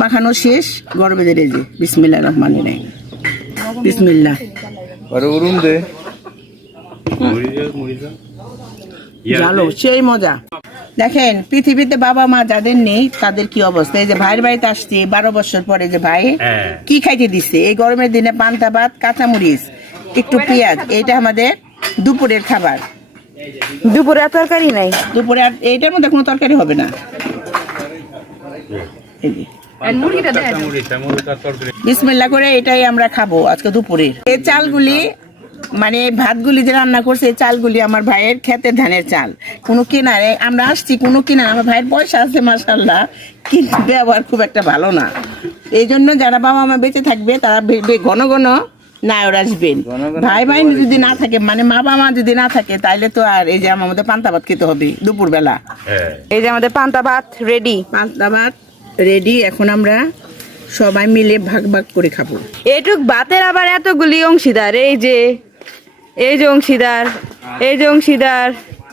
মাখানো শেষ, গরমে দিয়ে যে বিসমিল্লাহির রহমানির রহিম। বিসমিল্লাহ। জালো সেই মজা। দেখেন পৃথিবীতে বাবা মা যাদের নেই তাদের কি অবস্থা। এই যে ভাইয়ের বাড়িতে আসছি 12 বছর পরে, যে ভাই কি খাইতে দিচ্ছে এই গরমের দিনে, পান্তা ভাত, কাঁচামরিচ, একটু পেঁয়াজ। এটা আমাদের দুপুরের খাবার। দুপুরে আর তরকারি নাই? দুপুরে আর এইটার মধ্যে কোনো তরকারি হবে না। বিসমিল্লাহ করে এটাই আমরা খাবো আজকে দুপুরের। এই চালগুলি মানে ভাতগুলি যে রান্না করছে, এই চালগুলি আমার ভাইয়ের ক্ষেতের ধানের চাল, কোনো কেনারে আমরা আসছি কোনো কেনা। আমার ভাইয়ের পয়সা আছে মাশাআল্লাহ, কিন্তু ব্যবহার খুব একটা ভালো না। এই জন্য যারা বাবা মা বেঁচে থাকবে তারা ঘন ঘন নায়র আসবেন। ভাই ভাই যদি না থাকে, মানে মা বাবা যদি না থাকে, তাইলে তো আর এই যে আমাদের পান্তা ভাত খেতে হবে দুপুর বেলা। এই যে আমাদের পান্তা ভাত রেডি। পান্তা ভাত রেডি, এখন আমরা সবাই মিলে ভাগ ভাগ করে খাবো। এইটুক ভাতের আবার এতগুলি অংশীদার, এই যে অংশীদার, এই যে অংশীদার,